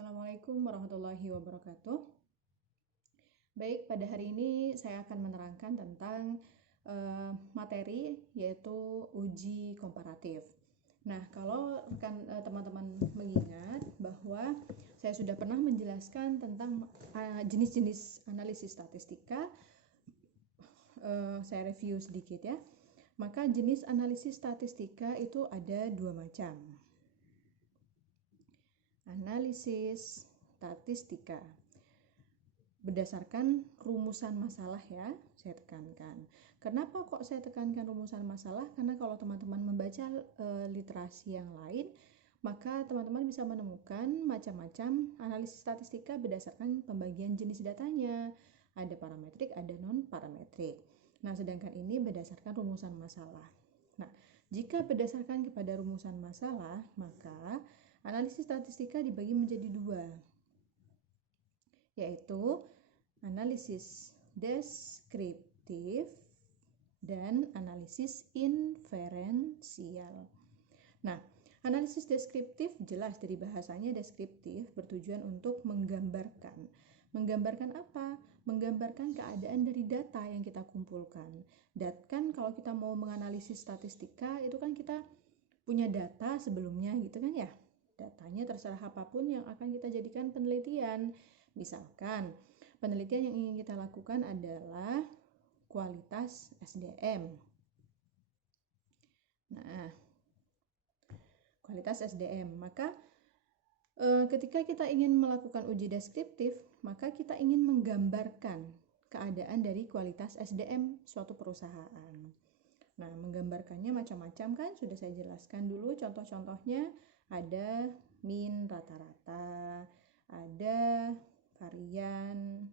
Assalamualaikum warahmatullahi wabarakatuh. Baik, pada hari ini saya akan menerangkan tentang materi yaitu uji komparatif. Nah, kalau teman-teman mengingat bahwa saya sudah pernah menjelaskan tentang jenis-jenis analisis statistika, saya review sedikit ya. Maka jenis analisis statistika itu ada dua macam. Analisis statistika berdasarkan rumusan masalah ya, saya tekankan. Kenapa kok saya tekankan rumusan masalah? Karena kalau teman-teman membaca literasi yang lain, maka teman-teman bisa menemukan macam-macam analisis statistika berdasarkan pembagian jenis datanya. Ada parametrik, ada non-parametrik. Nah, sedangkan ini berdasarkan rumusan masalah. Nah, jika berdasarkan kepada rumusan masalah, maka analisis statistika dibagi menjadi dua, yaitu analisis deskriptif dan analisis inferensial. Nah, analisis deskriptif jelas dari bahasanya deskriptif bertujuan untuk menggambarkan. Menggambarkan apa? Menggambarkan keadaan dari data yang kita kumpulkan. Dan kan kalau kita mau menganalisis statistika itu kan kita punya data sebelumnya gitu kan ya. Datanya terserah apapun yang akan kita jadikan penelitian. Misalkan penelitian yang ingin kita lakukan adalah kualitas SDM. Nah, kualitas SDM. Maka ketika kita ingin melakukan uji deskriptif, maka kita ingin menggambarkan keadaan dari kualitas SDM suatu perusahaan. Nah, menggambarkannya macam-macam kan, sudah saya jelaskan dulu contoh-contohnya. Ada min, rata-rata, ada varian,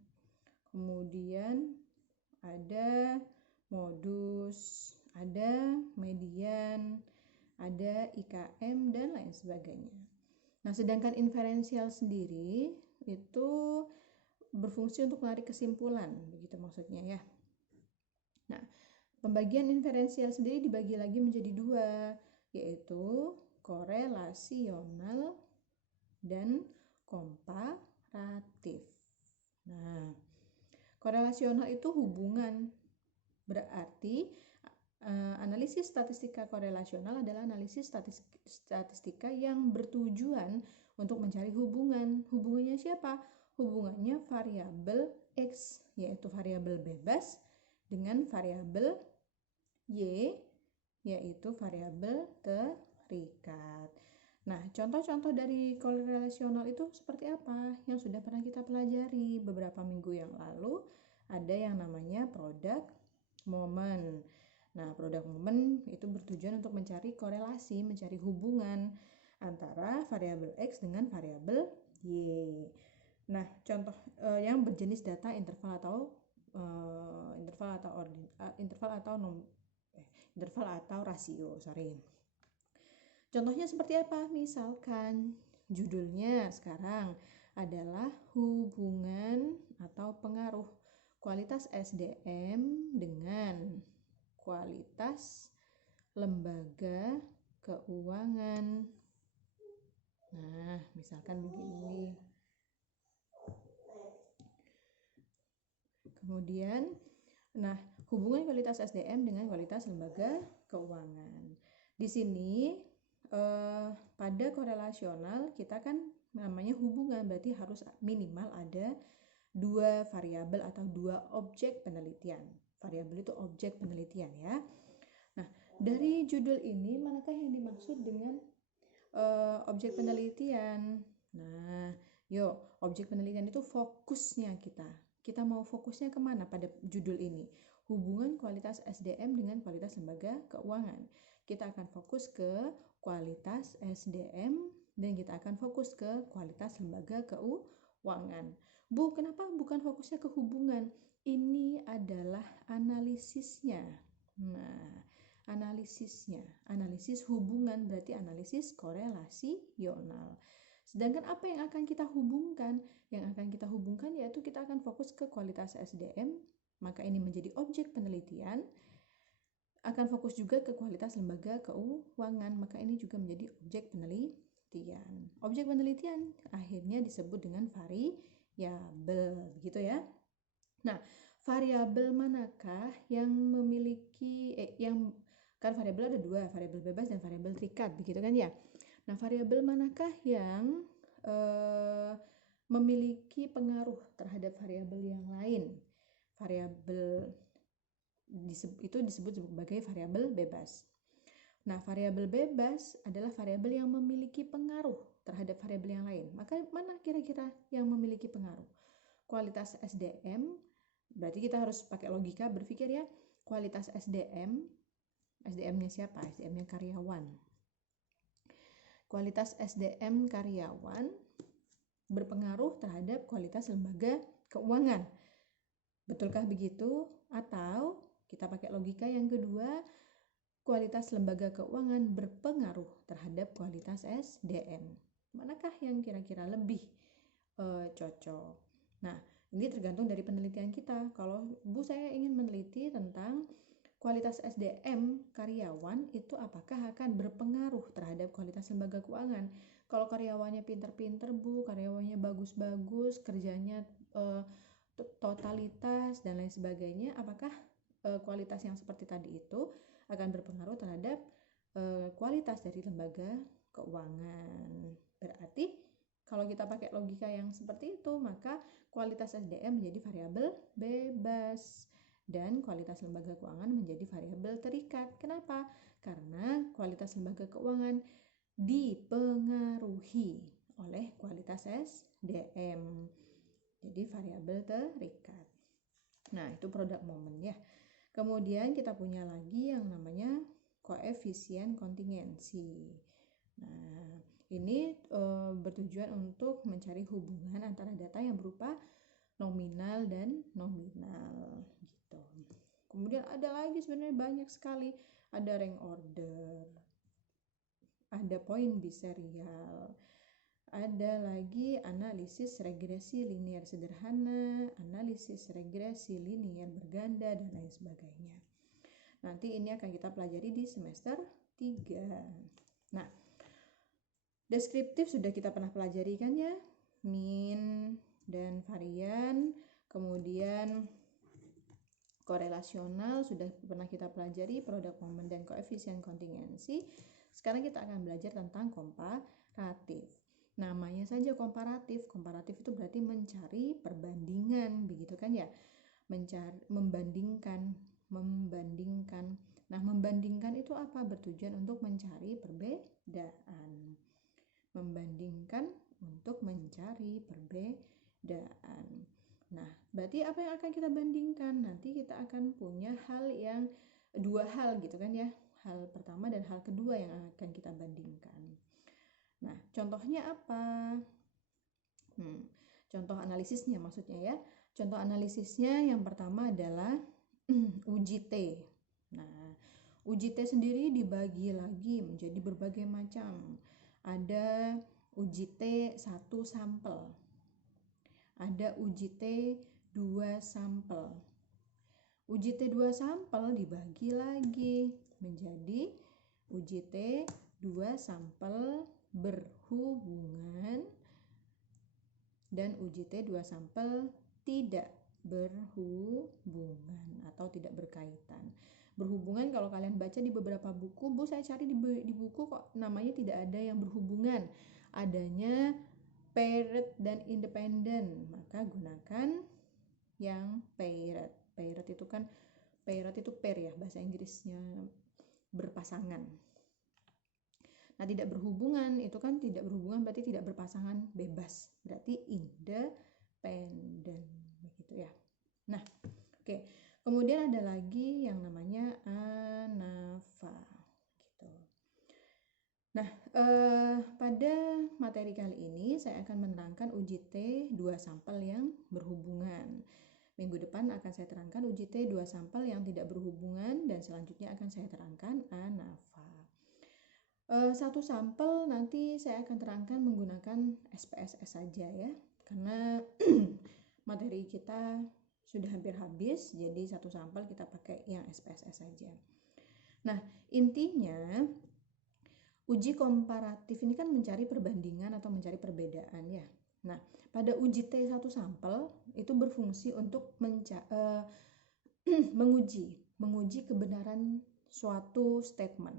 kemudian ada modus, ada median, ada IKM, dan lain sebagainya. Nah, sedangkan inferensial sendiri itu berfungsi untuk menarik kesimpulan, begitu maksudnya ya. Nah, pembagian inferensial sendiri dibagi lagi menjadi dua, yaitu korelasional dan komparatif. Nah, korelasional itu hubungan, berarti analisis statistika korelasional adalah analisis statistika yang bertujuan untuk mencari hubungan. Hubungannya siapa? Hubungannya variabel X, yaitu variabel bebas, dengan variabel Y, yaitu variabel terikat. Nah, contoh-contoh dari korelasional itu seperti apa? Yang sudah pernah kita pelajari beberapa minggu yang lalu, ada yang namanya product moment. Nah, product moment itu bertujuan untuk mencari korelasi, mencari hubungan antara variabel X dengan variabel Y. Nah, contoh yang berjenis data interval atau rasio, Contohnya seperti apa? Misalkan judulnya sekarang adalah hubungan atau pengaruh kualitas SDM dengan kualitas lembaga keuangan. Nah, misalkan begini. Kemudian, nah, hubungan kualitas SDM dengan kualitas lembaga keuangan. Di sini pada korelasional kita kan namanya hubungan, berarti harus minimal ada dua variabel atau dua objek penelitian. Variabel itu objek penelitian ya. Nah, dari judul ini manakah yang dimaksud dengan objek penelitian? Nah, yuk, objek penelitian itu fokusnya kita. Kita mau fokusnya kemana pada judul ini? Hubungan kualitas SDM dengan kualitas lembaga keuangan. Kita akan fokus ke kualitas SDM dan kita akan fokus ke kualitas lembaga keuangan. Bu, kenapa bukan fokusnya ke hubungan? Ini adalah analisisnya. Nah, analisis hubungan berarti analisis korelasional. Sedangkan apa yang akan kita hubungkan? Yang akan kita hubungkan yaitu kita akan fokus ke kualitas SDM, maka ini menjadi objek penelitian. Akan fokus juga ke kualitas lembaga keuangan, maka ini juga menjadi objek penelitian. penelitian. Objek penelitian akhirnya disebut dengan variabel, begitu ya. Nah, variabel manakah yang memiliki kan variabel ada dua, variabel bebas dan variabel terikat, begitu kan ya. Nah, variabel manakah yang memiliki pengaruh terhadap variabel yang lain? Variabel itu disebut sebagai variabel bebas. Nah, variabel bebas adalah variabel yang memiliki pengaruh terhadap variabel yang lain. Maka mana kira-kira yang memiliki pengaruh? Kualitas SDM, berarti kita harus pakai logika berpikir ya. Kualitas SDM, SDM-nya siapa? SDM-nya karyawan. Kualitas SDM karyawan berpengaruh terhadap kualitas lembaga keuangan. Betulkah begitu? Atau kita pakai logika yang kedua, kualitas lembaga keuangan berpengaruh terhadap kualitas SDM. Manakah yang kira-kira lebih cocok? Nah, ini tergantung dari penelitian kita. Kalau Bu saya ingin meneliti tentang kualitas SDM karyawan itu apakah akan berpengaruh terhadap kualitas lembaga keuangan. Kalau karyawannya pinter-pinter Bu, karyawannya bagus-bagus, kerjanya totalitas dan lain sebagainya, apakah kualitas yang seperti tadi itu akan berpengaruh terhadap kualitas dari lembaga keuangan. Berarti kalau kita pakai logika yang seperti itu, maka kualitas SDM menjadi variabel bebas dan kualitas lembaga keuangan menjadi variabel terikat. Kenapa? Karena kualitas lembaga keuangan dipengaruhi oleh kualitas SDM. Jadi variabel terikat. Nah, itu produk momen ya. Kemudian kita punya lagi yang namanya koefisien kontingensi. Nah, ini bertujuan untuk mencari hubungan antara data yang berupa nominal dan nominal gitu. Kemudian ada lagi sebenarnya banyak sekali. Ada rank order, ada poin biserial, ada lagi analisis regresi linier sederhana, analisis regresi linier berganda, dan lain sebagainya. Nanti ini akan kita pelajari di semester 3. Nah, deskriptif sudah kita pernah pelajari kan ya, mean dan varian. Kemudian korelasional sudah pernah kita pelajari, produk momen dan koefisien kontingensi. Sekarang kita akan belajar tentang komparatif. Namanya saja komparatif. Komparatif itu berarti mencari perbandingan, begitu kan ya? Membandingkan. Nah, membandingkan itu apa? Bertujuan untuk mencari perbedaan. Membandingkan untuk mencari perbedaan. Nah, berarti apa yang akan kita bandingkan? Nanti kita akan punya dua hal gitu kan ya. Hal pertama dan hal kedua yang akan kita bandingkan. Nah, contohnya apa? Contoh analisisnya maksudnya ya. Contoh analisisnya yang pertama adalah uji T. Nah, uji T sendiri dibagi lagi menjadi berbagai macam. Ada uji T 1 sampel. Ada uji T 2 sampel. Uji T 2 sampel dibagi lagi menjadi uji T 2 sampel berhubungan dan uji T 2 sampel tidak berhubungan atau tidak berkaitan. Berhubungan kalau kalian baca di beberapa buku, Bu saya cari di buku kok namanya tidak ada yang berhubungan. Adanya paired dan independen, maka gunakan yang paired. Paired itu kan paired itu pair ya, bahasa Inggrisnya berpasangan. Nah, tidak berhubungan itu kan tidak berhubungan berarti tidak berpasangan, bebas. Berarti independen begitu ya. Nah, oke. Kemudian ada lagi yang namanya ANAVA gitu. Nah, pada materi kali ini saya akan menerangkan uji T 2 sampel yang berhubungan. Minggu depan akan saya terangkan uji T 2 sampel yang tidak berhubungan dan selanjutnya akan saya terangkan ANAVA. Satu sampel nanti saya akan terangkan menggunakan SPSS saja ya, karena materi kita sudah hampir habis, jadi satu sampel kita pakai yang SPSS saja. Nah, intinya Uji komparatif ini kan mencari perbandingan atau mencari perbedaan ya. Nah, pada uji T1 sampel itu berfungsi untuk menguji kebenaran suatu statement.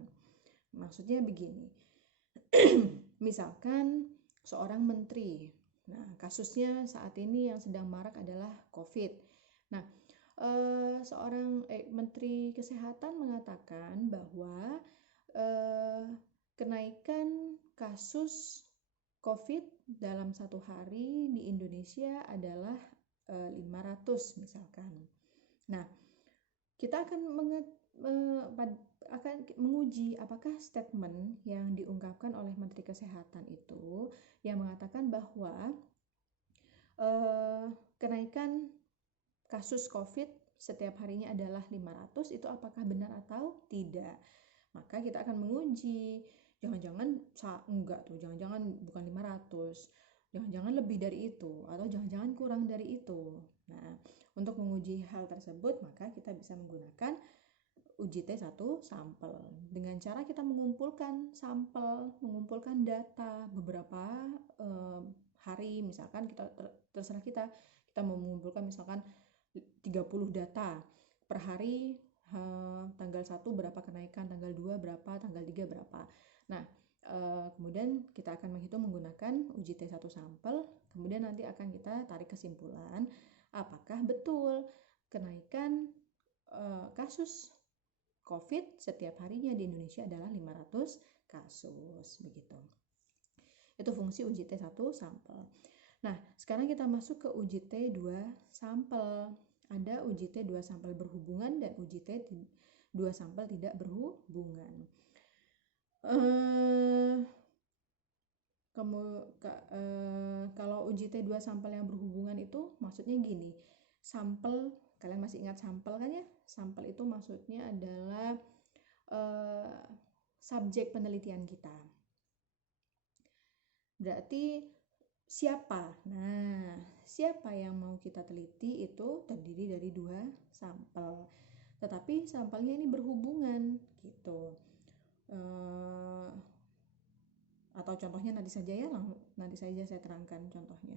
Maksudnya begini. Misalkan seorang menteri. Nah, kasusnya saat ini yang sedang marak adalah COVID. Nah, seorang Menteri Kesehatan mengatakan bahwa kenaikan kasus COVID dalam satu hari di Indonesia adalah 500 misalkan. Nah, kita akan menguji apakah statement yang diungkapkan oleh Menteri Kesehatan itu yang mengatakan bahwa kenaikan kasus COVID setiap harinya adalah 500 itu apakah benar atau tidak. Maka kita akan menguji, jangan-jangan enggak tuh, jangan-jangan bukan 500, jangan-jangan lebih dari itu, atau jangan-jangan kurang dari itu. Nah, untuk menguji hal tersebut, maka kita bisa menggunakan uji T1 sampel. Dengan cara kita mengumpulkan sampel, mengumpulkan data beberapa hari, misalkan terserah kita mau mengumpulkan misalkan 30 data per hari, tanggal 1 berapa kenaikan, tanggal 2 berapa, tanggal 3 berapa. Nah, kemudian kita akan menghitung menggunakan uji T1 sampel, kemudian nanti akan kita tarik kesimpulan apakah betul kenaikan kasus COVID setiap harinya di Indonesia adalah 500 kasus, begitu. Itu fungsi uji T1 sampel. Nah, sekarang kita masuk ke uji T2 sampel. Ada uji T2 sampel berhubungan dan uji T2 sampel tidak berhubungan. Kalau uji T2 sampel yang berhubungan itu maksudnya gini, sampel, kalian masih ingat sampel kan ya? Sampel itu maksudnya adalah subjek penelitian kita. Berarti siapa? Nah, siapa yang mau kita teliti itu terdiri dari 2 sampel. Tetapi sampelnya ini berhubungan gitu. Atau contohnya nanti saja saya terangkan contohnya.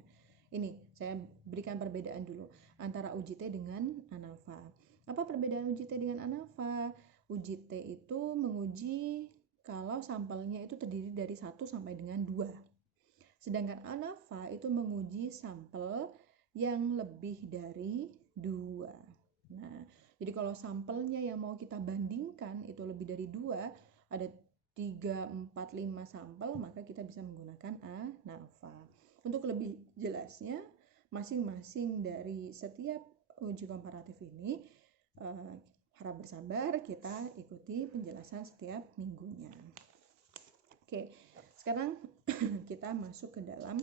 Ini saya berikan perbedaan dulu antara uji T dengan ANAFA. Apa perbedaan uji T dengan ANAFA? Uji T itu menguji kalau sampelnya itu terdiri dari 1 sampai dengan 2. Sedangkan ANAFA itu menguji sampel yang lebih dari 2. Nah, jadi kalau sampelnya yang mau kita bandingkan itu lebih dari 2, ada 3, 4, 5 sampel, maka kita bisa menggunakan ANAFA. Untuk lebih jelasnya, masing-masing dari setiap uji komparatif ini harap bersabar, kita ikuti penjelasan setiap minggunya. Oke, sekarang kita masuk ke dalam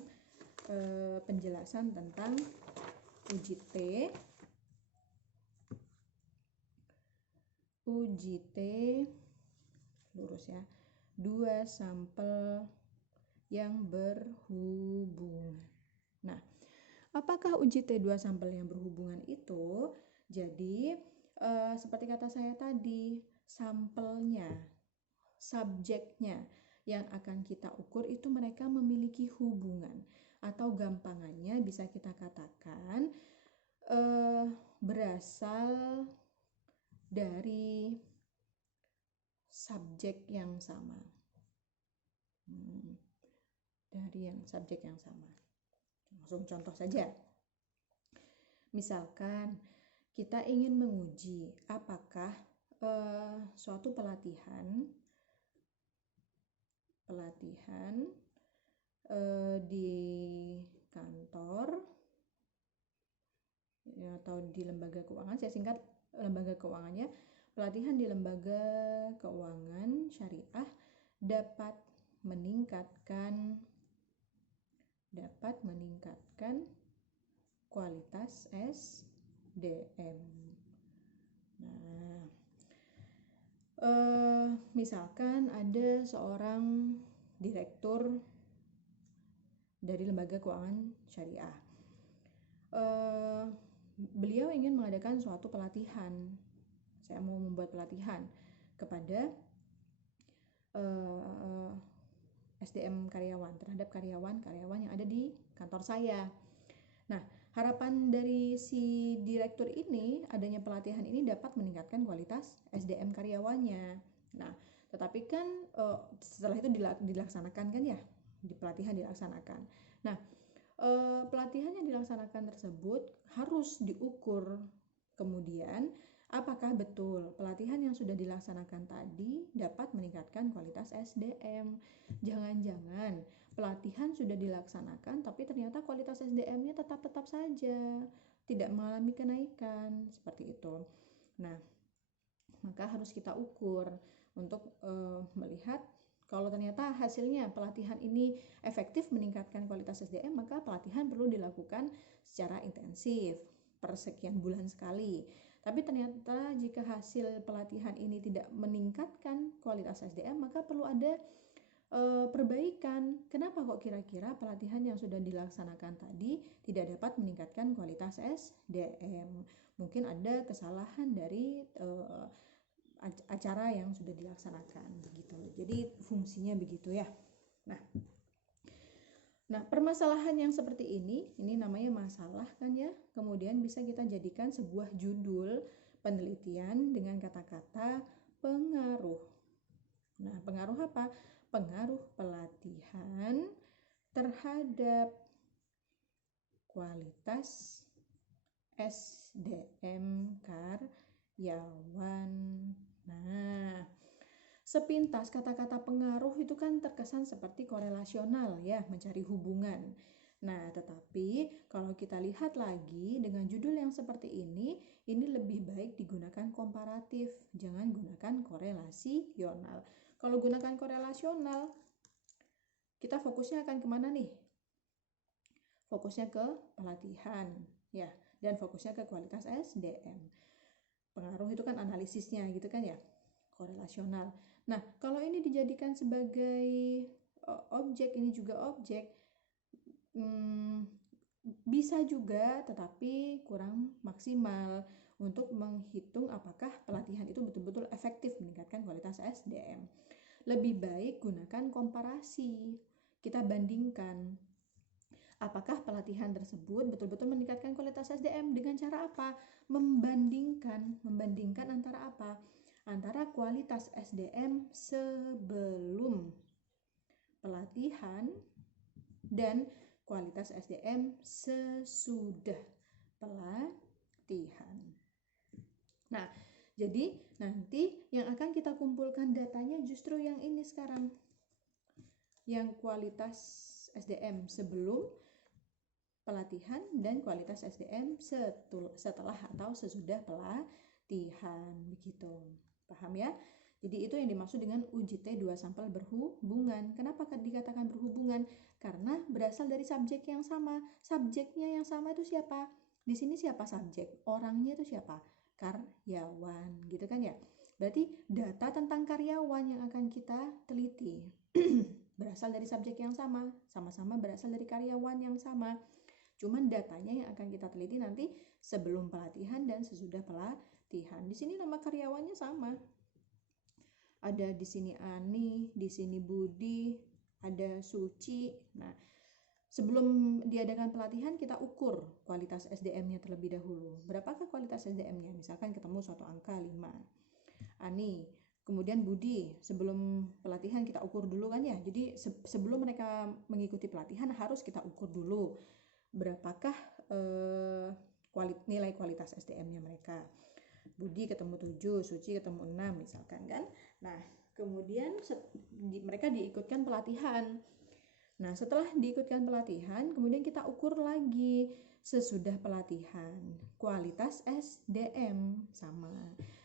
penjelasan tentang uji T. Uji T, lurus ya, 2 sampel yang berhubungan. Nah, apakah uji T2 sampel yang berhubungan itu? Jadi, seperti kata saya tadi, sampelnya, subjeknya yang akan kita ukur itu mereka memiliki hubungan. Atau gampangannya bisa kita katakan berasal dari subjek yang sama. Dari yang subjek yang sama. Langsung contoh saja. Misalkan kita ingin menguji apakah suatu pelatihan di kantor atau di lembaga keuangan, saya singkat lembaga keuangannya, pelatihan di lembaga keuangan syariah dapat meningkatkan kualitas SDM. Nah, misalkan ada seorang direktur dari lembaga keuangan syariah. Beliau ingin mengadakan suatu pelatihan. Saya mau membuat pelatihan kepada SDM karyawan, terhadap karyawan-karyawan yang ada di kantor saya. Nah, harapan dari si direktur ini, adanya pelatihan ini dapat meningkatkan kualitas SDM karyawannya. Nah, tetapi kan setelah itu dilaksanakan kan ya, di pelatihan dilaksanakan. Nah, pelatihan yang dilaksanakan tersebut harus diukur. Kemudian, apakah betul pelatihan yang sudah dilaksanakan tadi dapat meningkatkan kualitas SDM? Jangan-jangan pelatihan sudah dilaksanakan tapi ternyata kualitas SDM-nya tetap saja tidak mengalami kenaikan, seperti itu. Nah, maka harus kita ukur untuk melihat kalau ternyata hasilnya pelatihan ini efektif meningkatkan kualitas SDM, maka pelatihan perlu dilakukan secara intensif per sekian bulan sekali. Tapi ternyata jika hasil pelatihan ini tidak meningkatkan kualitas SDM, maka perlu ada perbaikan. Kenapa kok kira-kira pelatihan yang sudah dilaksanakan tadi tidak dapat meningkatkan kualitas SDM? Mungkin ada kesalahan dari acara yang sudah dilaksanakan begitu. Jadi fungsinya begitu ya. Nah, permasalahan yang seperti ini namanya masalah kan ya. Kemudian bisa kita jadikan sebuah judul penelitian dengan kata-kata pengaruh. Nah, pengaruh apa? Pengaruh pelatihan terhadap kualitas SDM karyawan. Nah, sepintas kata-kata pengaruh itu kan terkesan seperti korelasional ya, mencari hubungan. Nah, tetapi kalau kita lihat lagi dengan judul yang seperti ini lebih baik digunakan komparatif, jangan gunakan korelasional. Kalau gunakan korelasional, kita fokusnya akan kemana nih? Fokusnya ke pelatihan ya, dan fokusnya ke kualitas SDM. Pengaruh itu kan analisisnya gitu kan ya, korelasional. Nah, kalau ini dijadikan sebagai objek, ini juga objek, bisa juga, tetapi kurang maksimal untuk menghitung apakah pelatihan itu betul-betul efektif meningkatkan kualitas SDM. Lebih baik gunakan komparasi. Kita bandingkan apakah pelatihan tersebut betul-betul meningkatkan kualitas SDM dengan cara apa? Membandingkan antara apa? Antara kualitas SDM sebelum pelatihan dan kualitas SDM sesudah pelatihan. Nah, jadi nanti yang akan kita kumpulkan datanya justru yang ini sekarang. Yang kualitas SDM sebelum pelatihan dan kualitas SDM setelah atau sesudah pelatihan, begitu. Paham ya? Jadi itu yang dimaksud dengan UJT 2 sampel berhubungan. Kenapa dikatakan berhubungan? Karena berasal dari subjek yang sama. Subjeknya yang sama itu siapa? Di sini siapa subjek? Orangnya itu siapa? Karyawan, gitu kan ya? Berarti data tentang karyawan yang akan kita teliti berasal dari subjek yang sama, sama-sama berasal dari karyawan yang sama. Cuman datanya yang akan kita teliti nanti sebelum pelatihan dan sesudah pelatihan. Di sini nama karyawannya sama. Ada di sini Ani, di sini Budi, ada Suci. Nah, sebelum diadakan pelatihan kita ukur kualitas SDM-nya terlebih dahulu. Berapakah kualitas SDM-nya? Misalkan ketemu suatu angka 5. Ani, kemudian Budi, sebelum pelatihan kita ukur dulu kan ya. Jadi sebelum mereka mengikuti pelatihan harus kita ukur dulu berapakah nilai kualitas SDM-nya mereka. Budi ketemu 7, Suci ketemu 6 misalkan kan. Nah, kemudian mereka diikutkan pelatihan. Nah, setelah diikutkan pelatihan, kemudian kita ukur lagi sesudah pelatihan. Kualitas SDM sama.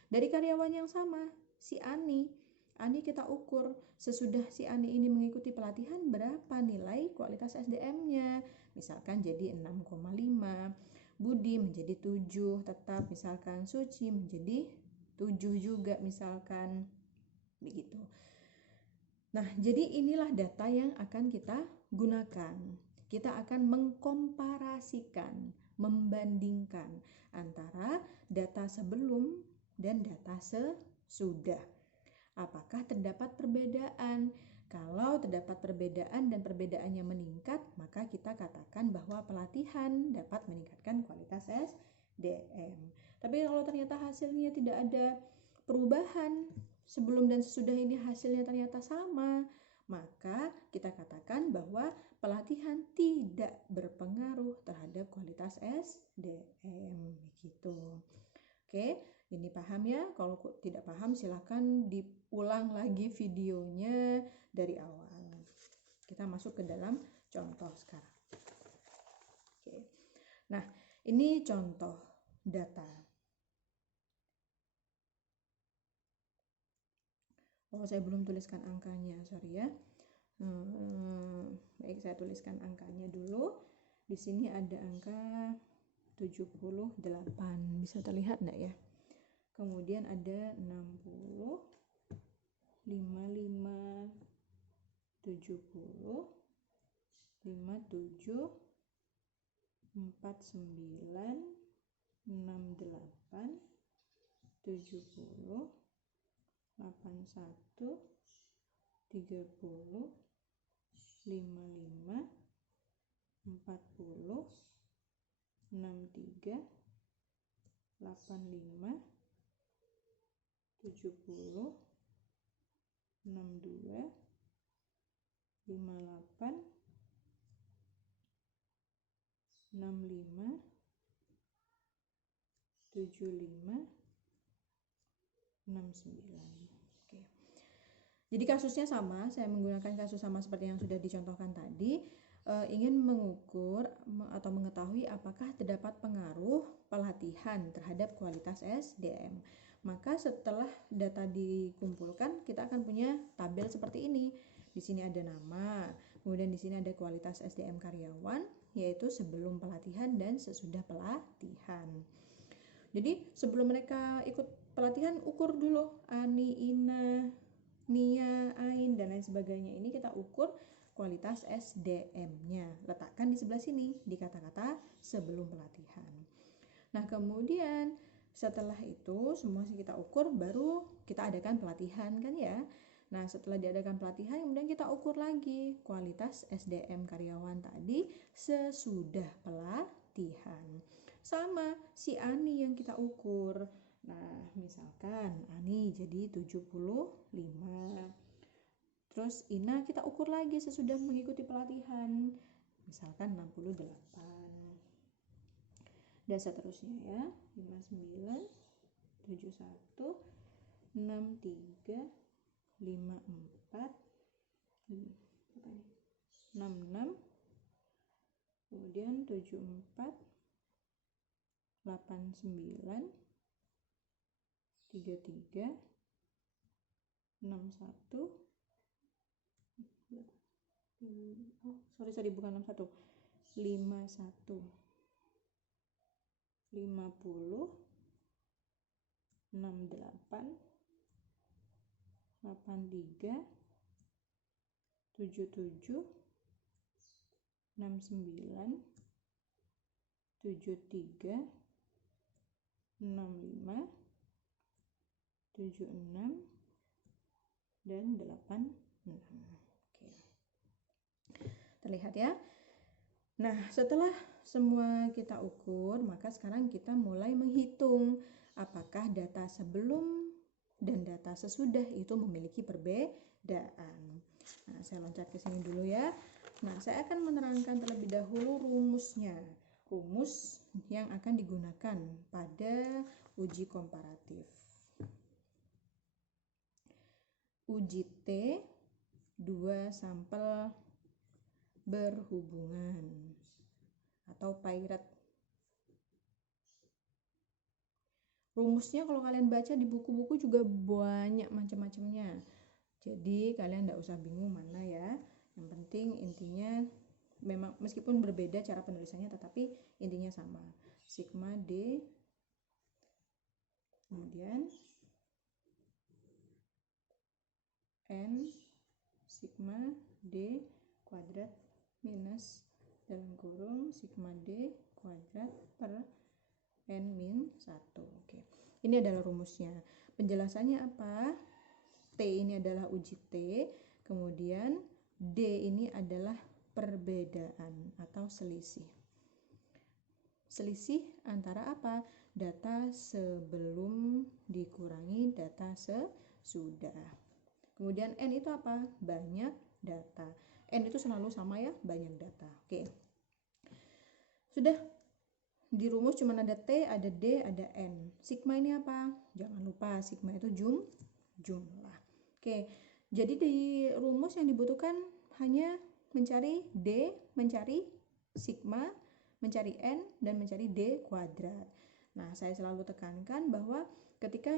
Dari karyawan yang sama, si Ani kita ukur sesudah si Ani ini mengikuti pelatihan berapa nilai kualitas SDM-nya. Misalkan jadi 6,5. Budi menjadi 7 tetap, misalkan Suci menjadi 7 juga misalkan, begitu. Nah, jadi inilah data yang akan kita gunakan. Kita akan mengkomparasikan, membandingkan antara data sebelum dan data sesudah. apakah terdapat perbedaan. Kalau terdapat perbedaan dan perbedaannya meningkat, maka kita katakan bahwa pelatihan dapat meningkatkan kualitas SDM. Tapi kalau ternyata hasilnya tidak ada perubahan, sebelum dan sesudah ini hasilnya ternyata sama, maka kita katakan bahwa pelatihan tidak berpengaruh terhadap kualitas SDM gitu. Oke, ini paham ya? Kalau tidak paham silahkan diulang lagi videonya dari awal. Kita masuk ke dalam contoh sekarang. Oke. Nah, ini contoh data. Oh, saya belum tuliskan angkanya, sorry ya. Baik, saya tuliskan angkanya dulu. Di sini ada angka 78, bisa terlihat enggak ya? Kemudian ada 60, 55, 70, 57, 49, 68, 70, 81, 30, 55, 40, 63, 85, 70, 62, 58, 65, 75, 69. Oke. Jadi kasusnya sama, saya menggunakan kasus sama seperti yang sudah dicontohkan tadi. Ingin mengukur atau mengetahui apakah terdapat pengaruh pelatihan terhadap kualitas SDM. Maka setelah data dikumpulkan, kita akan punya tabel seperti ini. Di sini ada nama, kemudian di sini ada kualitas SDM karyawan, yaitu sebelum pelatihan dan sesudah pelatihan. Jadi sebelum mereka ikut pelatihan, ukur dulu Ani, Ina, Nia, Ain, dan lain sebagainya. Ini kita ukur kualitas SDM-nya. Letakkan di sebelah sini, di kata-kata sebelum pelatihan. Nah, kemudian setelah itu semua kita ukur, baru kita adakan pelatihan kan ya. Nah, setelah diadakan pelatihan, kemudian kita ukur lagi kualitas SDM karyawan tadi sesudah pelatihan. Sama si Ani yang kita ukur. Nah, misalkan Ani jadi 75. Terus Ina kita ukur lagi sesudah mengikuti pelatihan. Misalkan 68. Dan seterusnya ya. 59, 71, 63, 54, 66, kemudian 74, 89, 33, 61, bukan 61, 51, 50, 68, 83, 77, 69, 73, 65, 76, dan 86. Oke. Terlihat ya? Nah, setelah semua kita ukur, maka sekarang kita mulai menghitung apakah data sebelum dan data sesudah itu memiliki perbedaan. Nah, saya loncat ke sini dulu ya. Nah, saya akan menerangkan terlebih dahulu rumusnya. Rumus yang akan digunakan pada uji komparatif. Uji T, 2 sampel berhubungan atau PIRAT. Rumusnya kalau kalian baca di buku-buku juga banyak macam-macamnya. Jadi kalian tidak usah bingung mana ya. Yang penting intinya memang meskipun berbeda cara penulisannya tetapi intinya sama. Sigma D, kemudian N sigma D kuadrat minus dalam kurung sigma D kuadrat per N min 1. Oke. Ini adalah rumusnya. Penjelasannya apa? T ini adalah uji T, kemudian D ini adalah perbedaan atau selisih. Selisih antara apa? Data sebelum dikurangi data sesudah. Kemudian N itu apa? Banyak data. N itu selalu sama ya, banyak data. Oke. Sudah di rumus cuma ada T, ada D, ada N. Sigma ini apa? Jangan lupa sigma itu jumlah. Oke. Jadi di rumus yang dibutuhkan hanya mencari D, mencari sigma, mencari N, dan mencari D kuadrat. Nah, saya selalu tekankan bahwa ketika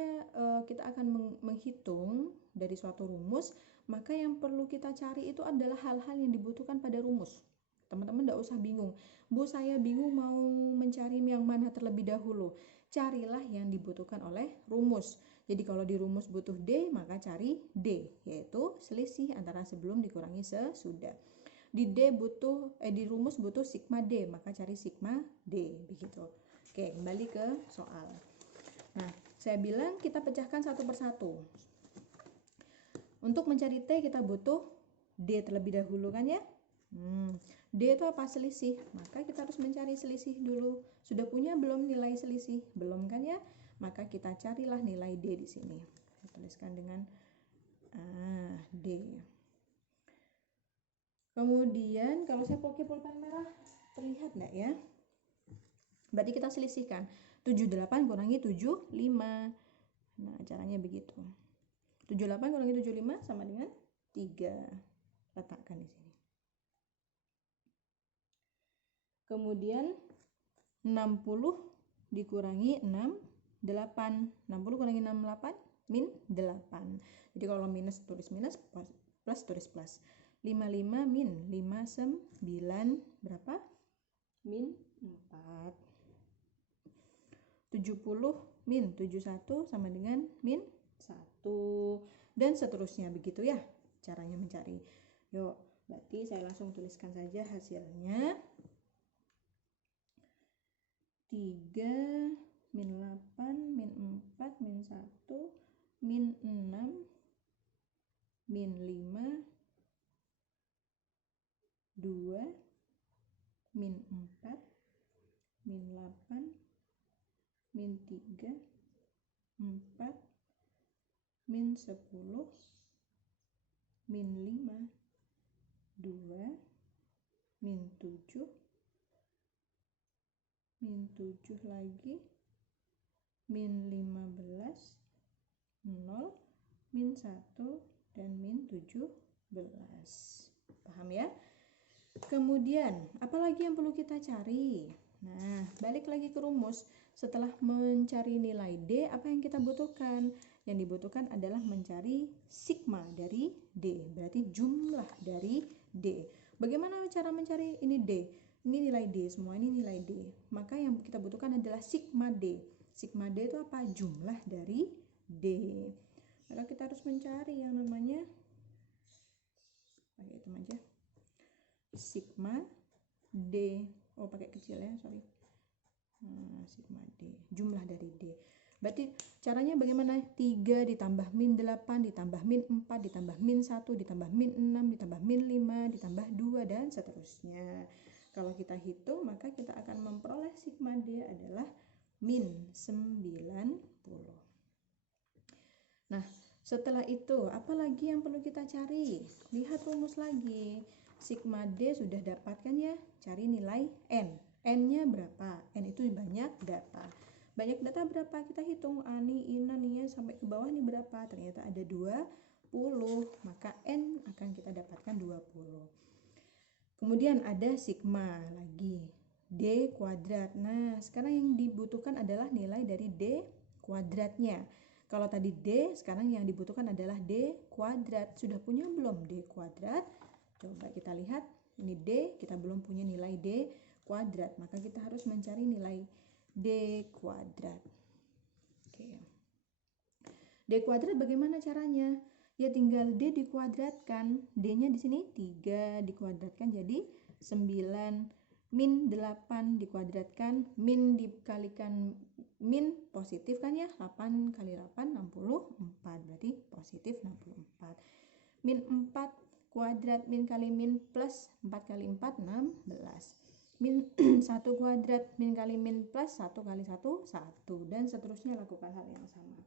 kita akan menghitung dari suatu rumus, maka yang perlu kita cari itu adalah hal-hal yang dibutuhkan pada rumus. Teman-teman tidak usah bingung. Bu, saya bingung mau mencari yang mana terlebih dahulu. Carilah yang dibutuhkan oleh rumus. Jadi kalau di rumus butuh D, maka cari D, yaitu selisih antara sebelum dikurangi sesudah. Di rumus butuh sigma D, maka cari sigma D, begitu. Oke, kembali ke soal. Nah, saya bilang kita pecahkan satu persatu. Untuk mencari T kita butuh D terlebih dahulu kan ya? D itu apa? Selisih. Maka kita harus mencari selisih dulu. Sudah punya belum nilai selisih? Belum kan ya? Maka kita carilah nilai D di sini. Saya tuliskan dengan D. Kemudian kalau saya pakai pulpen merah, terlihat nggak ya? Berarti kita selisihkan 78 kurangi 75. Nah, caranya begitu. 78 kurangi 75 sama dengan 3. Letakkan di sini. Kemudian 60 dikurangi 68. 60 kurangi 68 min 8. Jadi kalau minus tulis minus, plus tulis plus. 55 min 59 berapa? Min 4. 70 min 71 sama dengan min 1. Dan seterusnya begitu ya caranya mencari. Yuk, berarti saya langsung tuliskan saja hasilnya. 3 min 8 min 4 min 1 min 6 min 5 2 min 4 min 8 min 3 4 min 10 min 5 2 min 7 min 7 lagi min 15 0 min 1 dan min 17. Paham ya? Kemudian apalagi yang perlu kita cari? Nah, balik lagi ke rumus. Setelah mencari nilai D, apa yang kita butuhkan? Yang dibutuhkan adalah mencari sigma dari D, berarti jumlah dari D. Bagaimana cara mencari ini D? Ini nilai D, semua ini nilai D. Maka yang kita butuhkan adalah sigma D. Sigma D itu apa? Jumlah dari D. Maka kita harus mencari yang namanya, pakai itu aja, sigma D. Oh, pakai kecil ya, sorry. Sigma D, jumlah dari D. Berarti caranya bagaimana? 3 ditambah min 8 ditambah min 4 ditambah min 1 ditambah min 6 ditambah min 5 ditambah 2 dan seterusnya. Kalau kita hitung maka kita akan memperoleh sigma D adalah min 90. Nah, setelah itu apa lagi yang perlu kita cari? Lihat rumus lagi. Sigma D sudah dapatkan ya, cari nilai N. N-nya berapa? N itu banyak data. Banyak data berapa? Kita hitung. Nih sampai ke bawah nih berapa? Ternyata ada 20. Maka N akan kita dapatkan 20. Kemudian ada sigma lagi. D kuadrat. Nah, sekarang yang dibutuhkan adalah nilai dari D kuadratnya. Kalau tadi D, sekarang yang dibutuhkan adalah D kuadrat. Sudah punya belum D kuadrat? Coba kita lihat. Ini D, kita belum punya nilai D kuadrat, maka kita harus mencari nilai D kuadrat. Oke. D kuadrat bagaimana caranya? Ya tinggal D dikuadratkan. D-nya di sini 3 dikuadratkan jadi 9. Min 8 dikuadratkan, min dikalikan min positif kan ya, 8 kali 8 64, berarti positif 64. Min 4 kuadrat, min kali min plus 4 kali 4 16. Min 1 kuadrat, min kali min plus 1 kali 1 1, dan seterusnya lakukan hal yang sama.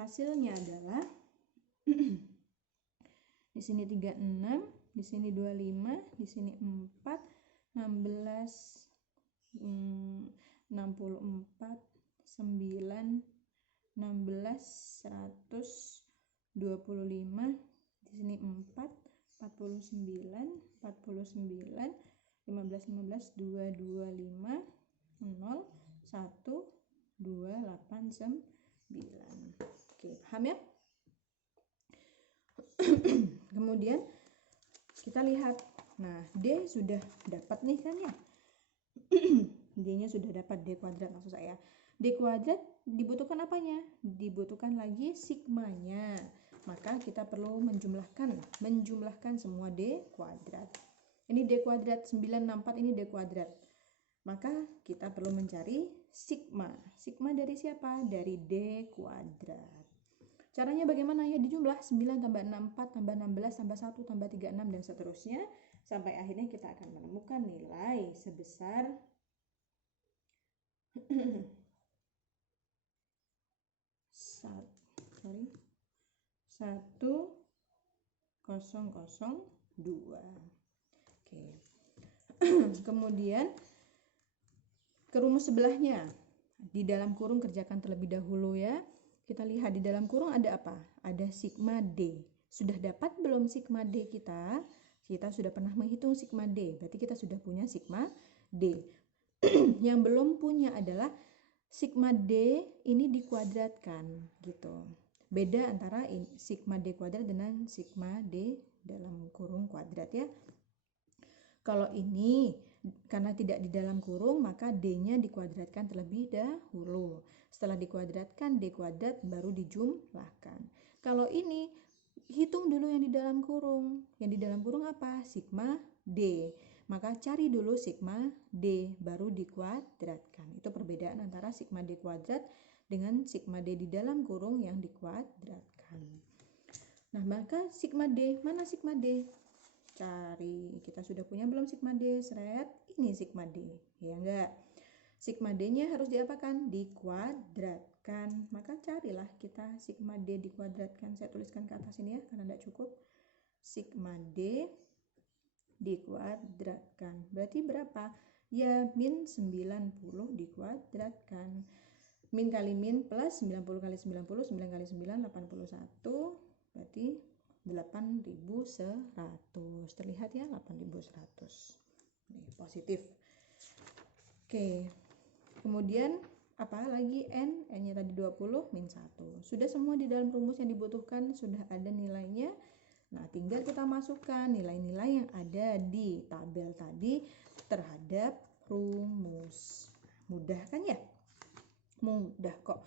Hasilnya adalah di sini 36, di sini 25, di sini 4, 16, 64, 9, 16, 125, di sini 4, 49, 15, 2, 2, 5, 0, 1, 2, 8, 9. Oke, paham ya? Kemudian kita lihat, nah D sudah dapat nih kan ya. D-nya sudah dapat, D kuadrat maksud saya. D kuadrat dibutuhkan apanya? Dibutuhkan lagi sigmanya. Maka kita perlu menjumlahkan semua D kuadrat. Ini D kuadrat 964, ini D kuadrat. Maka kita perlu mencari sigma. Sigma dari siapa? Dari D kuadrat. Caranya bagaimana ya? Dijumlah 9 tambah 64 tambah 16 tambah 1 tambah 36 dan seterusnya. Sampai akhirnya kita akan menemukan nilai sebesar 1002. Oke. Kemudian ke rumus sebelahnya. Di dalam kurung kerjakan terlebih dahulu ya. Kita lihat di dalam kurung ada apa? Ada sigma D. Sudah dapat belum sigma D kita? Kita sudah pernah menghitung sigma D. Berarti kita sudah punya sigma D. Yang belum punya adalah sigma D ini dikuadratkan gitu. Beda antara sigma D kuadrat dengan sigma D dalam kurung kuadrat ya. Kalau ini karena tidak di dalam kurung, maka D-nya dikuadratkan terlebih dahulu. Setelah dikuadratkan, D kuadrat baru dijumlahkan. Kalau ini, hitung dulu yang di dalam kurung. Yang di dalam kurung apa? Sigma D. Maka cari dulu sigma D, baru dikuadratkan. Itu perbedaan antara sigma D kuadrat dengan sigma D di dalam kurung yang dikuadratkan. Nah, maka sigma D, mana sigma D? Cari, kita sudah punya belum sigma D? Seret, ini sigma D, ya enggak? Sigma D-nya harus diapakan? Dikuadratkan. Maka carilah kita sigma D dikuadratkan. Saya tuliskan ke atas ini ya, karena tidak cukup. Sigma D dikuadratkan. Berarti berapa? Ya, min 90 dikuadratkan. Min kali min plus 90 kali 90, 9 kali 9, 81. Berarti 8.100. Terlihat ya, 8.100. Nih, positif. Oke. Kemudian apa lagi N? N-nya tadi 20 min 1. Sudah semua di dalam rumus yang dibutuhkan, sudah ada nilainya. Nah, tinggal kita masukkan nilai-nilai yang ada di tabel tadi terhadap rumus. Mudah kan ya? Mudah kok.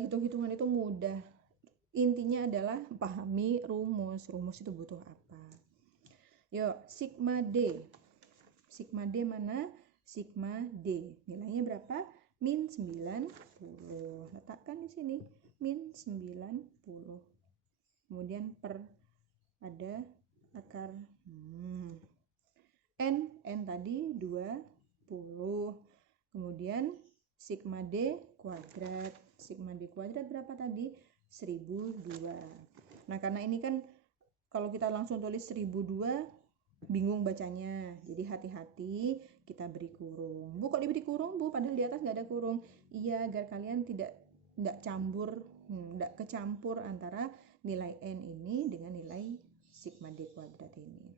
Hitung-hitungan itu mudah. Intinya adalah pahami rumus. Rumus itu butuh apa? Yuk, sigma D. Sigma D mana? Sigma D. Nilainya berapa? Min 90. Letakkan di sini. Min 90. Kemudian per ada akar N tadi 20. Kemudian sigma D kuadrat. Sigma D kuadrat berapa tadi? 1002. Nah, karena ini kan kalau kita langsung tulis 1002 bingung bacanya. Jadi hati-hati kita beri kurung. Bu, kok diberi kurung, Bu? Padahal di atas nggak ada kurung. Iya, agar kalian tidak kecampur antara nilai N ini dengan nilai sigma D kuadrat ini.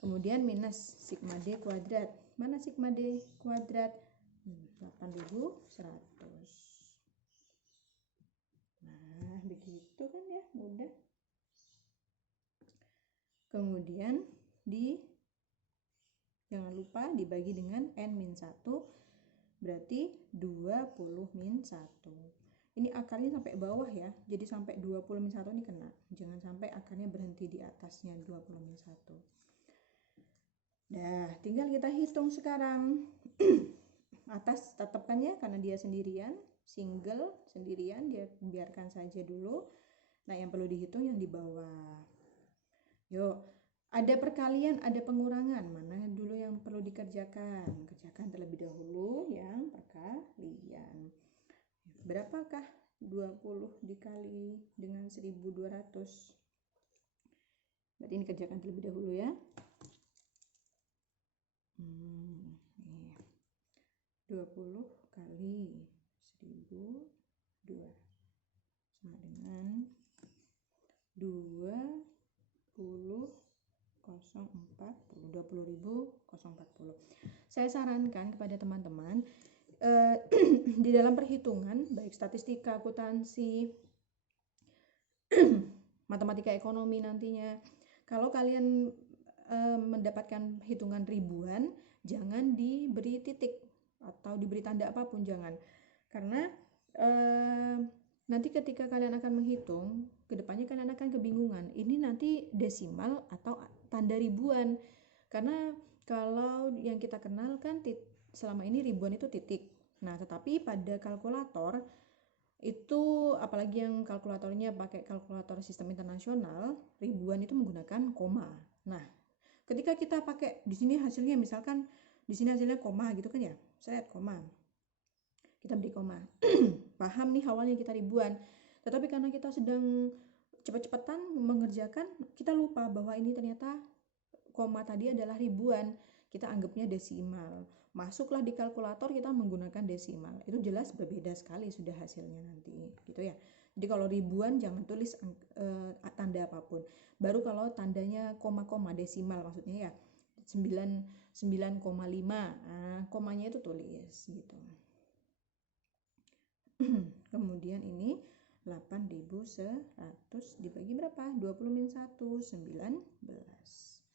Kemudian minus sigma D kuadrat. Mana sigma D kuadrat? 8.100. Nah, begitu kan ya, mudah. Kemudian jangan lupa dibagi dengan N-1, berarti 20 min 1. Ini akarnya sampai bawah ya, jadi sampai 20 min 1 ini kena. Jangan sampai akarnya berhenti di atasnya 20 min 1. Nah, tinggal kita hitung sekarang. atas tetapkan ya, karena dia sendirian, single, sendirian, dia biarkan saja dulu. Nah, yang perlu dihitung yang di bawah. Yuk, ada perkalian, ada pengurangan. Mana dulu yang perlu dikerjakan? Kerjakan terlebih dahulu yang perkalian. Berapakah 20 dikali dengan 1200? Berarti ini kerjakan terlebih dahulu ya. 20 kali 1002 sama dengan 20.040. Saya sarankan kepada teman-teman di dalam perhitungan baik statistika, akuntansi, matematika ekonomi nantinya, kalau kalian mendapatkan hitungan ribuan, jangan diberi titik atau diberi tanda apapun, jangan. Karena nanti ketika kalian akan menghitung, kedepannya kalian akan kebingungan, ini nanti desimal atau tanda ribuan. Karena kalau yang kita kenal kan selama ini ribuan itu titik. Nah, tetapi pada kalkulator itu, apalagi yang kalkulatornya pakai kalkulator sistem internasional, ribuan itu menggunakan koma. Nah, ketika kita pakai di sini hasilnya, misalkan di sini hasilnya koma gitu kan ya, set koma, kita beri koma. Paham nih awalnya kita ribuan, tetapi karena kita sedang cepat-cepatan mengerjakan, kita lupa bahwa ini ternyata koma tadi adalah ribuan, kita anggapnya desimal. Masuklah di kalkulator kita menggunakan desimal, itu jelas berbeda sekali sudah hasilnya nanti gitu ya. Jadi kalau ribuan jangan tulis tanda apapun, baru kalau tandanya koma-koma desimal maksudnya ya 9,5, komanya itu tulis gitu. Kemudian ini 8.100 dibagi berapa? 20 min 1, 19.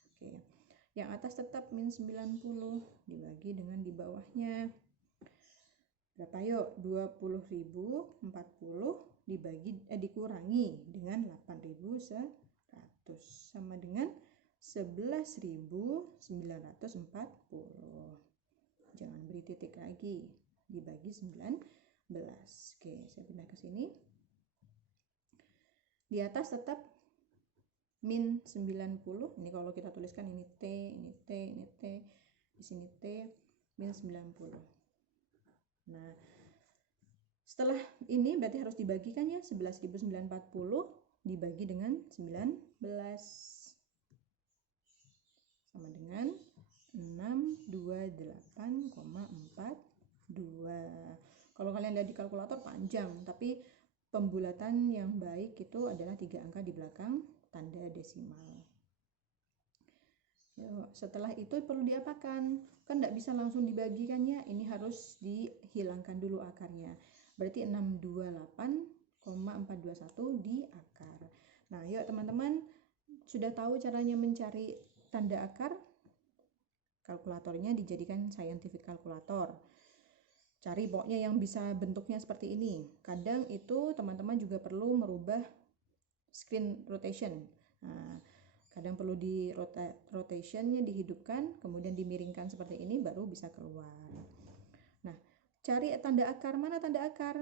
Oke. Yang atas tetap min 90 dibagi dengan di bawahnya. Berapa yuk? 20.040 dikurangi dengan 8.100 sama dengan 11.940. Jangan beri titik lagi, dibagi 19. Oke, saya pindah ke sini. Di atas tetap min 90. Ini kalau kita tuliskan ini T, ini T, ini T, di sini T, min 90. Nah, setelah ini berarti harus dibagikan ya, 11.940 dibagi dengan 19 sama dengan 628,42. Kalau kalian lihat di kalkulator panjang, tapi pembulatan yang baik itu adalah 3 angka di belakang tanda desimal. Setelah itu perlu diapakan? Kan tidak bisa langsung dibagikannya, ini harus dihilangkan dulu akarnya. Berarti 628,421 di akar. Nah, yuk teman-teman, sudah tahu caranya mencari tanda akar? Kalkulatornya dijadikan scientific calculator. Cari pokoknya yang bisa bentuknya seperti ini. Kadang itu teman-teman juga perlu merubah screen rotation. Nah, kadang perlu di rotationnya dihidupkan, kemudian dimiringkan seperti ini, baru bisa keluar. Nah, cari tanda akar. Mana tanda akar?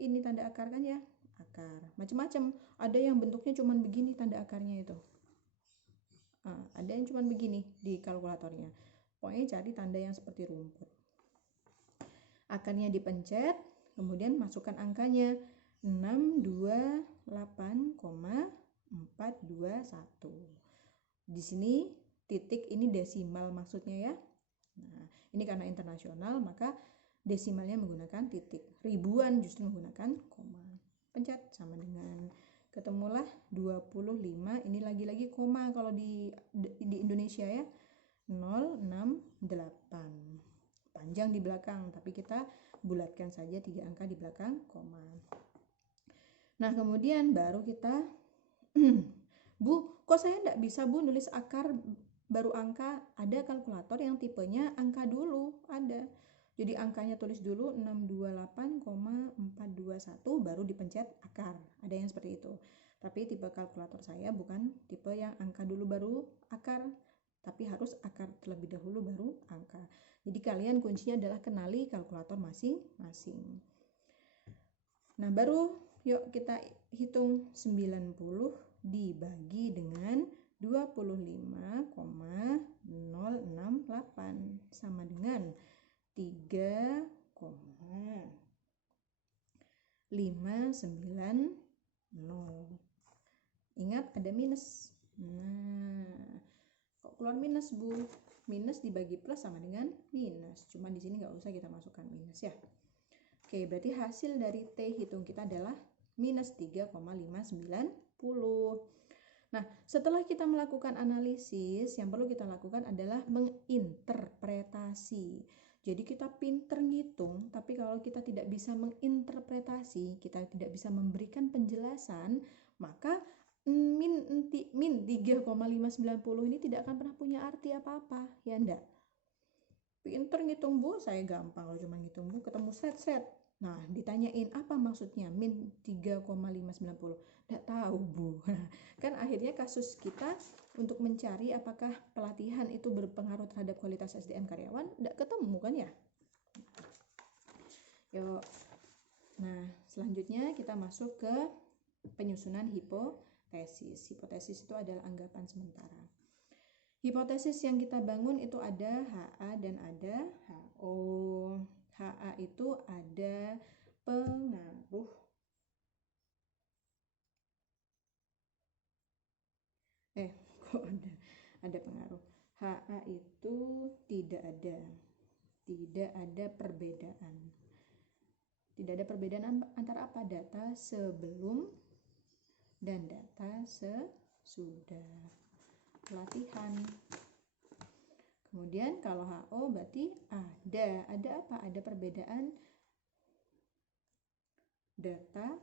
Ini tanda akar kan ya? Akar. Macam-macam. Ada yang bentuknya cuma begini tanda akarnya itu. Ada yang cuma begini di kalkulatornya. Pokoknya cari tanda yang seperti rumput. Akarnya dipencet, kemudian masukkan angkanya 628,421. Di sini titik ini desimal maksudnya ya. Nah, ini karena internasional maka desimalnya menggunakan titik. Ribuan justru menggunakan koma. Pencet sama dengan ketemulah 25, ini lagi-lagi koma kalau di Indonesia ya. 068. Panjang di belakang, tapi kita bulatkan saja 3 angka di belakang koma. Nah, kemudian baru kita Bu, kok saya tidak bisa Bu nulis akar baru angka? Ada kalkulator yang tipenya angka dulu, ada. Jadi angkanya tulis dulu 628,421 baru dipencet akar. Ada yang seperti itu. Tapi tipe kalkulator saya bukan tipe yang angka dulu baru akar. tapi harus akar terlebih dahulu baru angka. Jadi kalian kuncinya adalah kenali kalkulator masing-masing. Nah, baru yuk kita hitung 90 dibagi dengan 25,068 sama dengan 3,590. Ingat ada minus. Nah, kok keluar minus, Bu? Minus dibagi plus sama dengan minus. Cuma di sini nggak usah kita masukkan minus ya. Oke, berarti hasil dari T hitung kita adalah minus 3,590. Nah, setelah kita melakukan analisis, yang perlu kita lakukan adalah menginterpretasi. Jadi kita pinter ngitung, tapi kalau kita tidak bisa menginterpretasi, kita tidak bisa memberikan penjelasan, maka min 3,590 ini tidak akan pernah punya arti apa-apa, ya enggak? Pinter ngitung, Bu, saya gampang kalau cuma ngitung, Bu, ketemu set. Nah, ditanyain apa maksudnya min 3,590? Nggak tahu, Bu. Kan akhirnya kasus kita untuk mencari apakah pelatihan itu berpengaruh terhadap kualitas SDM karyawan, nggak ketemu kan ya? Yuk. Nah, selanjutnya kita masuk ke penyusunan hipotesis. Hipotesis itu adalah anggapan sementara. Hipotesis yang kita bangun itu ada HA dan ada HO. HA itu ada pengaruh. Kok ada pengaruh? HA itu tidak ada perbedaan. Tidak ada perbedaan antara apa? Data sebelum dan data sesudah pelatihan. Kemudian kalau HO berarti ada apa? Ada perbedaan data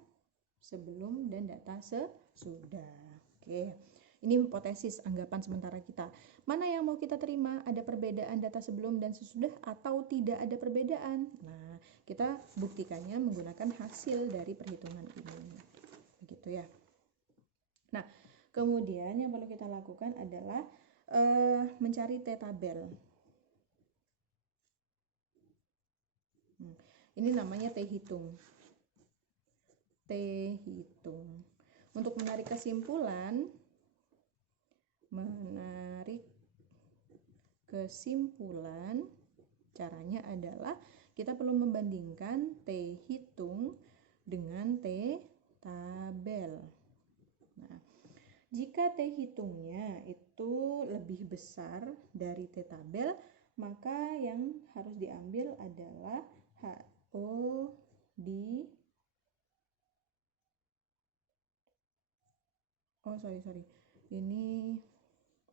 sebelum dan data sesudah. Oke. Ini hipotesis anggapan sementara kita. Mana yang mau kita terima? Ada perbedaan data sebelum dan sesudah atau tidak ada perbedaan? Nah, kita buktikannya menggunakan hasil dari perhitungan ini. Begitu ya. Nah, kemudian yang perlu kita lakukan adalah mencari T-tabel. Ini namanya T-hitung. T-hitung. Untuk menarik kesimpulan, caranya adalah kita perlu membandingkan T-hitung dengan T-tabel. Nah, jika T-hitungnya itu lebih besar dari T-tabel, maka yang harus diambil adalah HO ini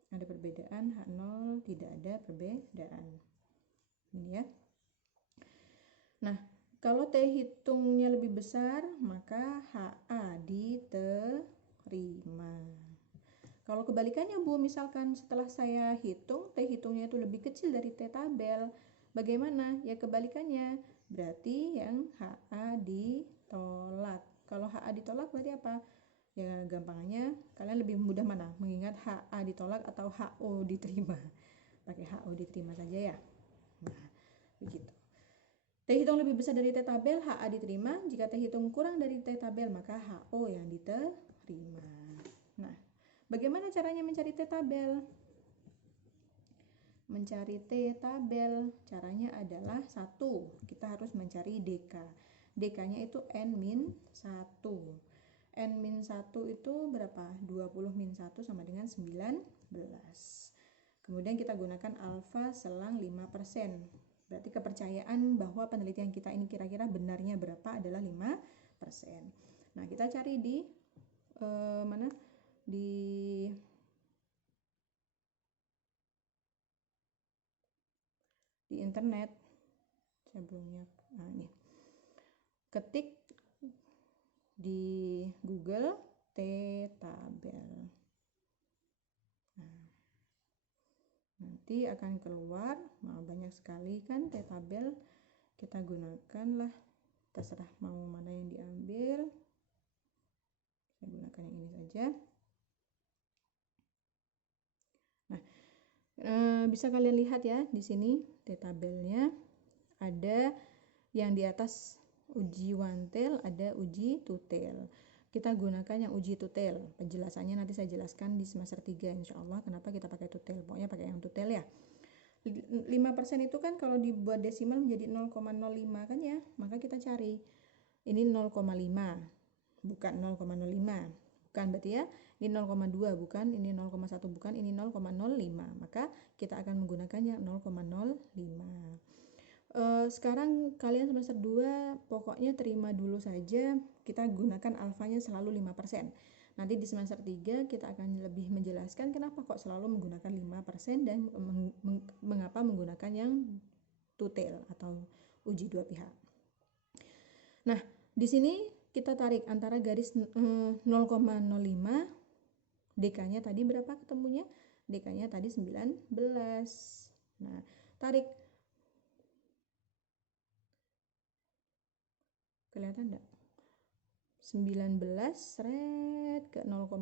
ada perbedaan, H0 tidak ada perbedaan. Ini ya. Nah, kalau T hitungnya lebih besar, maka HA diterima. Kalau kebalikannya, Bu, misalkan setelah saya hitung, T hitungnya itu lebih kecil dari T tabel, bagaimana? Ya kebalikannya, berarti yang HA ditolak. Kalau HA ditolak berarti apa? Ya gampangnya kalian lebih mudah mana? Mengingat HA ditolak atau HO diterima. Pakai HO diterima saja ya. Nah, begitu. T hitung lebih besar dari T tabel, HA diterima. Jika T hitung kurang dari T tabel, maka HO yang diterima. Nah, bagaimana caranya mencari T tabel? Mencari T tabel, caranya adalah 1. Kita harus mencari DK. DK-nya itu N-1. N-1 itu berapa? 20-1 sama dengan 19. Kemudian kita gunakan alfa selang 5%. Berarti kepercayaan bahwa penelitian kita ini kira-kira benarnya berapa adalah 5%. Nah, kita cari di mana? Di internet. Sebelumnya ini. Ketik di Google T-tabel. Nah, nanti akan keluar, banyak sekali kan T-tabel. Kita gunakanlah, terserah mau mana yang diambil. Saya gunakan yang ini saja. Nah, Bisa kalian lihat ya di sini T tabelnya ada yang di atas uji one tail, ada uji two tail. Kita gunakan yang uji two tail. Penjelasannya nanti saya jelaskan di semester 3 insya Allah kenapa kita pakai two tail. Pokoknya pakai yang two tail ya. 5% itu kan kalau dibuat desimal menjadi 0,05 kan ya, maka kita cari ini 0,5 bukan 0,05, bukan berarti ya, ini 0,2 bukan, ini 0,1 bukan, ini 0,05, maka kita akan menggunakannya 0,05. Sekarang kalian semester 2 pokoknya terima dulu saja, kita gunakan alfanya selalu 5%. Nanti di semester 3 kita akan lebih menjelaskan kenapa kok selalu menggunakan 5% dan mengapa menggunakan yang two tail atau uji dua pihak. Nah, di sini kita tarik antara garis 0,05, DK-nya tadi berapa ketemunya? DK-nya tadi 19. Nah, tarik. Kelihatan enggak? 19 seret ke 0,05.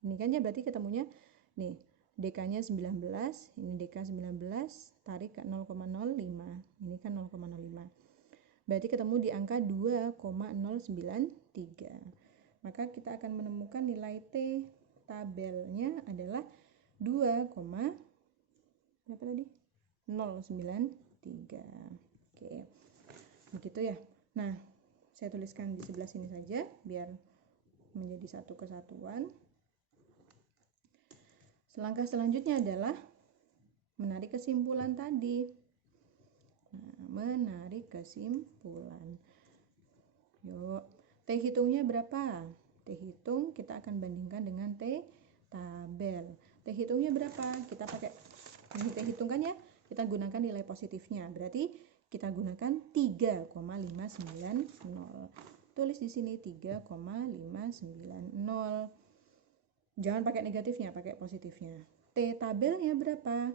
Ini kan ya berarti ketemunya nih, DK-nya 19, ini DK 19, tarik ke 0,05. Ini kan 0,05. Berarti ketemu di angka 2,093. Maka kita akan menemukan nilai T tabelnya adalah 2, berapa tadi? 093. Oke. Begitu ya. Nah, saya tuliskan di sebelah sini saja biar menjadi satu kesatuan. Langkah selanjutnya adalah menarik kesimpulan tadi. Nah, menarik kesimpulan. Yuk, T hitungnya berapa? T hitung kita akan bandingkan dengan T tabel. T hitungnya berapa? Kita pakai ini T hitung kan ya? Kita gunakan nilai positifnya. Berarti kita gunakan 3,590. Tulis di sini 3,590. Jangan pakai negatifnya, pakai positifnya. T tabelnya berapa?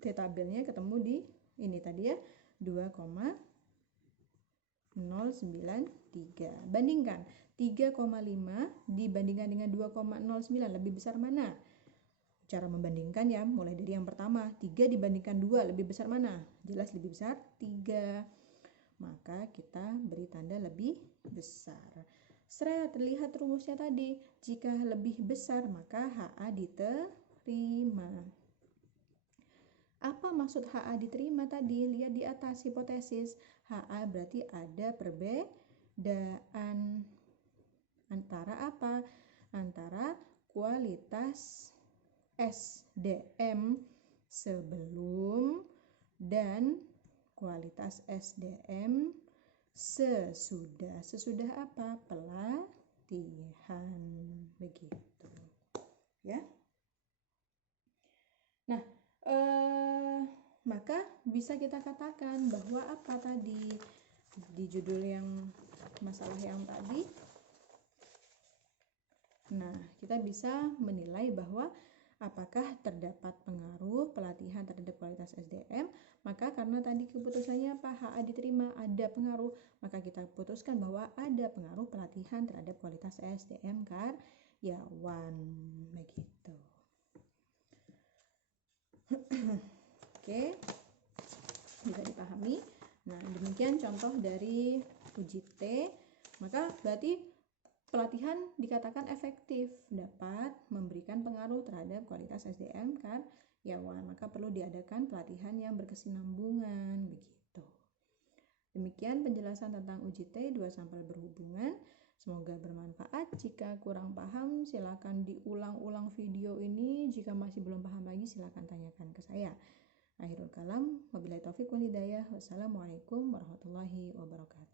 T tabelnya ketemu di ini tadi ya, 2,093. Bandingkan 3,5 dibandingkan dengan 2,09, lebih besar mana? Cara membandingkan ya, mulai dari yang pertama, 3 dibandingkan 2, lebih besar mana? Jelas lebih besar 3. Maka kita beri tanda lebih besar. Terlihat rumusnya tadi, jika lebih besar maka HA diterima. Apa maksud HA diterima tadi? Lihat di atas hipotesis. HA berarti ada perbedaan antara apa? Antara kualitas SDM sebelum dan kualitas SDM sesudah. Sesudah apa? Pelatihan. Begitu. Ya. Nah, maka bisa kita katakan bahwa apa tadi di judul yang masalah yang tadi. Nah, kita bisa menilai bahwa apakah terdapat pengaruh pelatihan terhadap kualitas SDM. Maka karena tadi keputusannya apa? HA diterima, ada pengaruh, maka kita putuskan bahwa ada pengaruh pelatihan terhadap kualitas SDM karyawan. Begitu. Oke, bisa dipahami. Nah, demikian contoh dari uji T. Maka berarti pelatihan dikatakan efektif, dapat memberikan pengaruh terhadap kualitas SDM karyawan. Maka perlu diadakan pelatihan yang berkesinambungan. Begitu. Demikian penjelasan tentang uji T, 2 sampel berhubungan. Semoga bermanfaat. Jika kurang paham, silakan diulang-ulang video ini. Jika masih belum paham lagi, silakan tanyakan ke saya. Akhirul kalam, wabillahi taufiq wal hidayah. Wassalamualaikum warahmatullahi wabarakatuh.